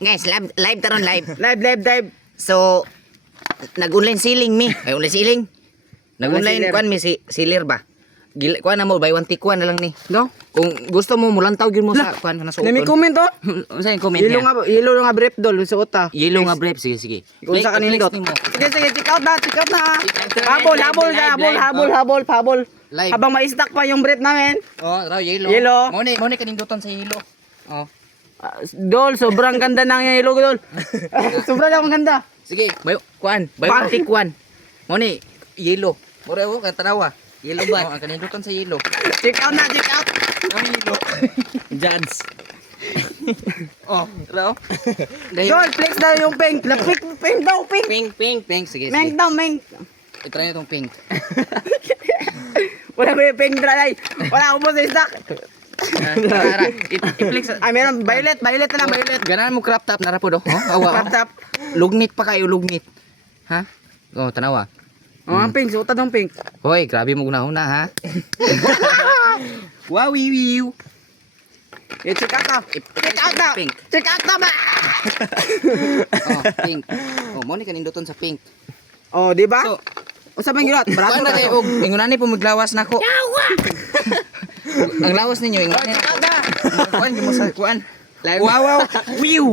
Guys, live taron live. Live. So nag-online selling mi. Ay online selling. Nag-online seller. kuan mi si seller ba. Kuan na mo buy one take one na lang ni. No? Kung gusto mo mulantaw gyud mo sa kuan na Nami suoton. comment to. Unsa yung comment Yelo niya? nga brief dol sa uta. Yellow nga brief, sige. Kung sa kanin Flex dot. nimo. Sige, check out na. Live, Habol. Live. Habang ma-stack pa yung brief namin. Oh, raw yellow. Yellow. Mo ni kanindutan sa yellow. Oh. Dol, sobrang ganda ng yellow dol. Sobrang akong ganda. Sige, buy one take one. Mo ni yellow. Mura ko kan tanawa. Yellow ba? Ang kanindutan sa yellow. Check out. Ang yellow. Judge. Oh, raw. Dol, flex daw yung pink. Pink daw. Pink. Sige. Meng daw, meng. I-try na tong pink. Wala ko yung pink dry. Wala ko po sa stack. Tara, i-flex. Ay, meron. Violet na lang, violet. Ganahan mo crop top na ra po do. Oh, awa. Crop top. Lugnit pa kayo, lugnit. Ha? Oh, tanawa. Ang pink, suot ng pink. Hoy, grabe mo guna-una ha. Wow, wiwiw. Check out na. Pink. Check out na ba? Oh, pink. Oh, mo ni kaninduton sa pink. Oh, di ba? So, Usa man gyud. Barato kuan na na. kayo, ingunani po maglawas nako. Ang lawas ninyo, ingunani. Kuan gyud mo sa kuan. Wow. Wiw.